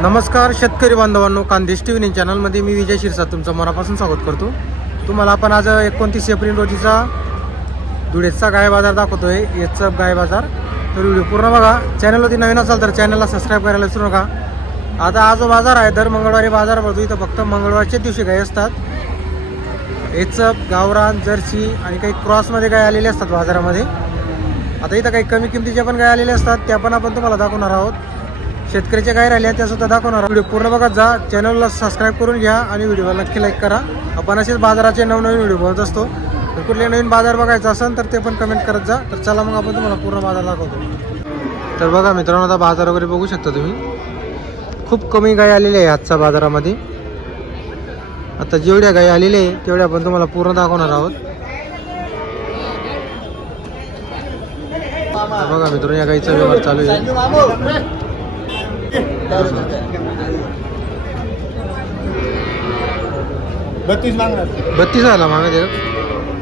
नमस्कार शेतकरी बांधवांनो कांदेश टी व्ही चॅनलमध्ये मी विजय शिरसा तुमचं मनापासून स्वागत करतो. तुम्हाला आपण आज एकोणतीस एप्रिल रोजीचा धुळेचा गाय बाजार दाखवतोय याचा गाय बाजार. तर व्हिडिओ पूर्ण बघा. चॅनलवरती नवीन असाल तर चॅनलला सबस्क्राईब करायला विसरू नका. आता हा जो बाजार आहे दर मंगळवारी बाजार भरतो इथं फक्त मंगळवारच्याच दिवशी गाय असतात. एचप गावरान जर्सी आणि काही क्रॉसमध्ये गाय आलेले असतात बाजारामध्ये. आता इथं काही कमी किमतीच्या पण गाय आलेल्या असतात त्या पण आपण तुम्हाला दाखवणार आहोत. शेतकऱ्याच्या काय राहिल्या त्या सुद्धा दाखवणार व्हिडिओ पूर्ण बघत जा. चॅनलला सबस्क्राईब करून घ्या आणि व्हिडिओला नक्की लाईक करा. आपण असेच बाजाराचे नवनवीन व्हिडिओ बनवत असतो. तर कुठले नवीन बाजार बघायचा असेल तर ते पण कमेंट करत जा. तर चला मग आपण तुम्हाला पूर्ण बाजार दाखवतो. तर बघा मित्रांनो आता बाजार वगैरे बघू शकता तुम्ही. खूप कमी गाय आलेली आहे आजच्या बाजारामध्ये. आता जेवढ्या गाय आलेल्या आहे तेवढ्या आपण तुम्हाला पूर्ण दाखवणार आहोत. बघा मित्रांनो या गाईचा व्यवहार चालू आहे. बत्तीस मागणार. बत्तीस आला मागे ते.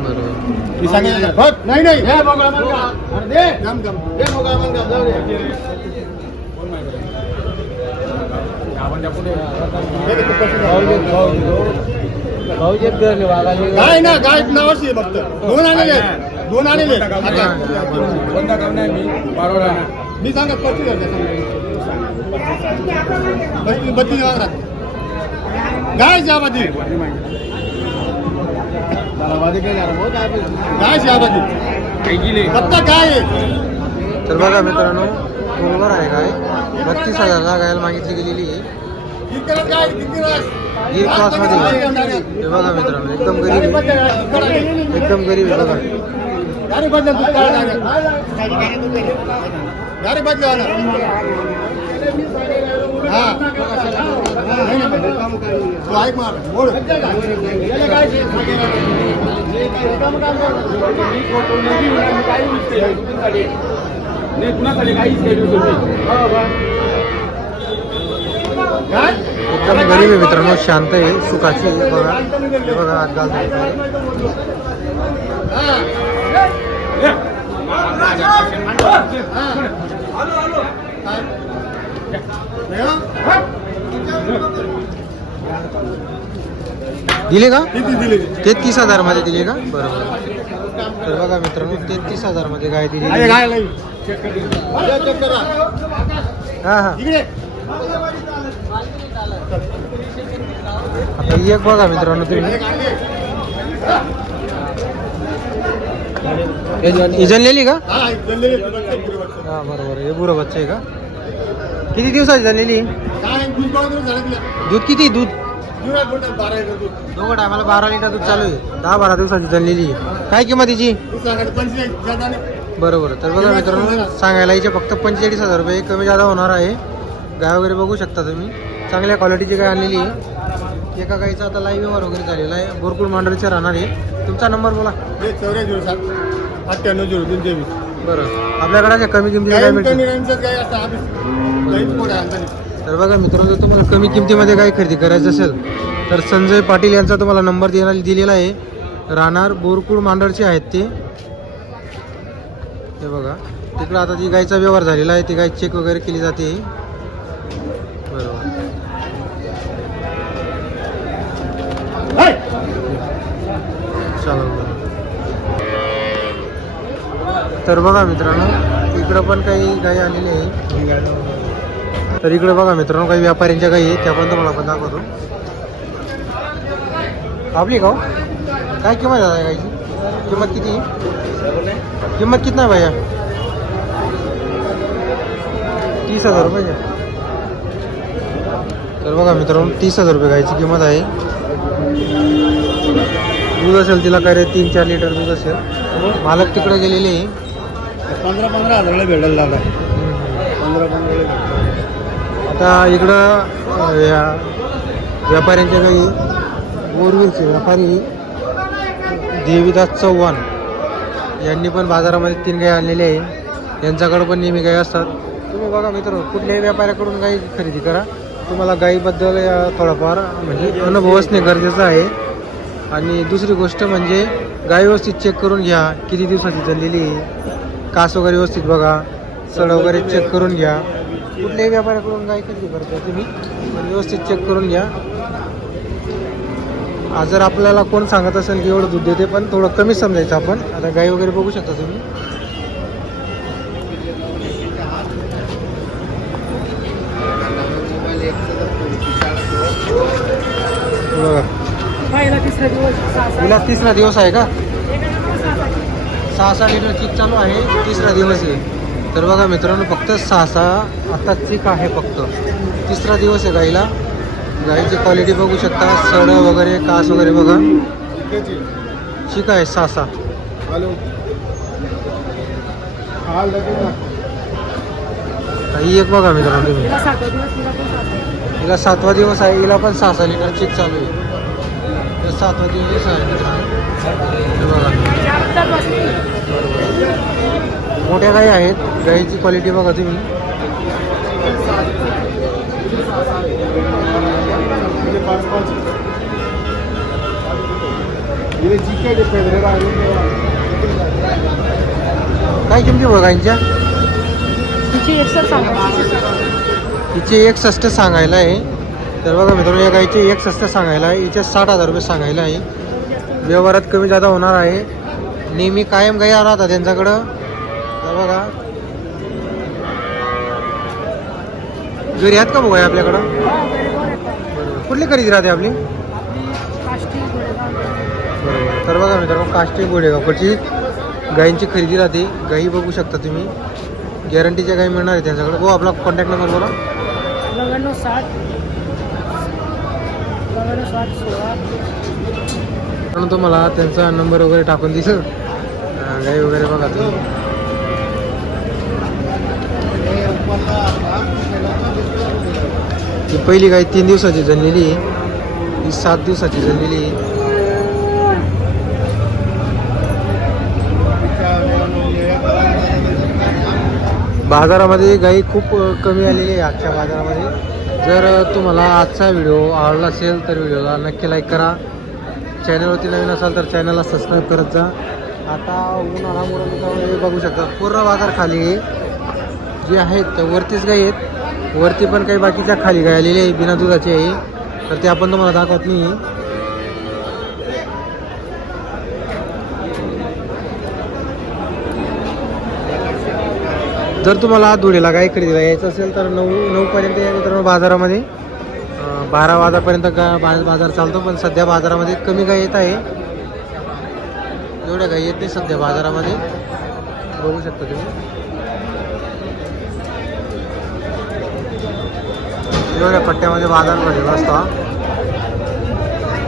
बरोबर सांगितलं नाही नाही. हे. गाय ना गाय नावाची आहे फक्त. दोन आलेले दोन आलेले आता. मी. सांगत पस्तीस हजार पस्तीस बत्तीस मागणार गाय शाबादी गाय शाबादी फक्त काय तर बघा मित्रांनो बरोबर आहे काय बत्तीस हजारला गायला मागितली गेलेली आहे? गिर क्रॉसमध्ये हे बघा मित्रांनो एकदम गरीब एकदम गरीब आहे बघा. गाडी बदल. गाडी बदल हा. नाही. एकदम गरीब आहे मित्रांनो शांत आहे सुखाची आहे बघा. हे बघा हात घालतो दिले का तेहतीस हज़ार मध्ये दिले का बरोबर. तर बघा मित्रांनो तेहतीस हज़ार मध्ये गाय दिली हा हा. आता एक बघा मित्रांनो तुम्ही. जनलेली का? हा जल्ले काय हा बरोबर. हे बुरं बच्चा आहे का? किती दिवसाची झालेली? दूध पावडर झालं तुला दूध किती? दूध? बोलतात बारा लिटर दूध. दोघं टायमाला बारा लिटर दूध चालू आहे. दहा बारा दिवसाची झालेली काय किंमत तिची सांगायला जाता बरोबर. तर बघा मित्रांनो सांगायला हिचे फक्त पंचेचाळीस हजार रुपये. कमी जादा होणार आहे. गाय वगैरे बघू शकता तुम्ही. चांगल्या क्वालिटीची गाय आणलेली आहे. एका गाईचा आता लाईव्ह व्यवहार वगैरे झालेला आहे. बोरकुळ मांडळीचा राहणार आहे. तुमचा नंबर बोला. हे चौऱ्या झिरो सात अठ्ठ्याण्णव झिरो तीन तेवीस बरं. आपल्याकडे अशा कमी किमतीच्या गाय काही मिळतील. कमी रेंजचं काय असतं आम्ही तर बघा मित्रांनो तुम्हाला कमी किमतीमध्ये काही खरेदी करायचं असेल तर संजय पाटील यांचा तुम्हाला नंबर देण्यात दिलेला आहे. राहणार बोरकुळ मांडरचे आहेत ते. हे बघा. तिकडं आता ती गायचा व्यवहार झालेला आहे ती गाय चेक वगैरे केली जाते. बरोबर. तर बघा मित्रांनो इकडं पण काही गायी आलेली आहे. तर इकडे बघा मित्रांनो काही व्यापाऱ्यांच्या गायी आहेत त्या पण तुम्हाला आपण दाखवतो. आपली का हो? काय किंमत आहे गायची किंमत किती? किंमत किती नाही भैया तीस हजार रुपये तर बघा मित्रांनो तीस हजार रुपये गायची किंमत आहे. दूध असेल तिला काय रे तीन चार लिटर दूध असेल. मालक तिकडे गेलेले आहे. पंधरा पंधरा हजाराला भेटायला लागला. पंधरा पंधरा आता इकडं या व्यापाऱ्यांच्या काही बोरवीरचे व्यापारी देवीदास चव्हाण यांनी पण बाजारामध्ये तीन गाय आणलेले आहे. यांच्याकडं पण नेहमी गाय असतात. तुम्ही बघा मित्र कुठल्याही व्यापाऱ्याकडून गाई खरेदी करा. तुम्हाला गाईबद्दल थोडंफार थोडाफार म्हणजे अनुभव असणे गरजेचं आहे. आणि दुसरी गोष्ट म्हणजे गाय व्यवस्थित चेक करून घ्या. किती दिवसाची चाललेली आहे? कास वगैरे व्यवस्थित बघा. सड वगैरे चेक करून घ्या. कुठल्याही व्यापाऱ्याकडून गाय खरेदी करता तुम्ही? व्यवस्थित चेक करून घ्या. आज जर आपल्याला कोण सांगत असेल की एवढं दूध देते पण थोडं कमी समजायचं आपण. आता गाई वगैरे बघू शकता तुम्ही. तिला तिसरा दिवस आहे का? सहा सहा. सहा सहा लिटर चीक चालू आहे. तिसरा दिवस आहे. तर बघा मित्रांनो फक्त सहा सहा आता चीक आहे फक्त. तिसरा दिवस आहे गाईला. गाईची क्वालिटी बघू शकता. सड वगैरे कास वगैरे बघा. चीक आहे सहा सहा हॅलो हा एक बघा मित्रांनो तुम्ही. हिला सातवा दिवस आहे. हिला पण सहा सहा लिटर चीक चालू आहे. तर सातवा दिवस आहे मित्रांनो. हे बघा. मोठ्या गाई आहेत. गाईची क्वालिटी बघा तुम्ही. काय किमती बघा गाईंच्या? हिचे एक सष्ट सांगायला आहे. तर बघा मित्रांनो या गाईचे एक सष्ट सांगायला आहे. हिचे साठ हजार रुपये सांगायला आहे. व्यवहारात कमी जादा होणार आहे. नेहमी कायम गाई राहतात त्यांच्याकडं बघा घरी आहेत का बघा आपल्याकडं? कुठली खरेदी राहते आपली? बरोबर तर बघा मित्रांनो काष्टी गोडेगावकडची गायींची खरेदी राहते. गाई बघू शकता तुम्ही. गॅरंटीच्या गाई मिळणार आहे त्यांच्याकडे. हो आपला कॉन्टॅक्ट नंबर बोला. नव्याण्णव साठ. नव्याण्णव साठ सोळा. म्हणून तुम्हाला त्यांचा नंबर वगैरे टाकून दिसेल. गाई वगैरे बघा तुम्ही. ही पहिली गाय तीन दिवसाची जणलेली आहे. ही सात दिवसाची जणलेली आहे. बाजारामध्ये गाई खूप कमी आलेली आहे आजच्या बाजारामध्ये. जर तुम्हाला आजचा व्हिडिओ आवडला असेल तर व्हिडिओला नक्की लाईक करा. चॅनलवरती नवीन असाल तर चॅनलला सबस्क्राईब करत जा. आता उन्हाळ्यामुळे मित्रांनो हे बघू शकता पूर्ण बाजार खाली आहे. जे आहेत त्या वरतीच गाई आहेत. वरती पण काही बाकीच्या खाली गाय आलेली आहे बिना दुधाची आहे. तर ते आपण तुम्हाला दाखवत नाही. जर तुम्हाला धुळेला गाय खरेदीला यायचं असेल तर नऊ नऊपर्यंत या मित्रांनो बाजारामध्ये. बारा वाजापर्यंत गा बा- बाजार चालतो पण सध्या बाजारामध्ये कमी गाय येत आहे. एवढ्या गाय येत नाही सध्या बाजारामध्ये. बघू शकता तुम्ही. एवढ्या पट्ट्यामध्ये बाजार भरलेला असतो हा.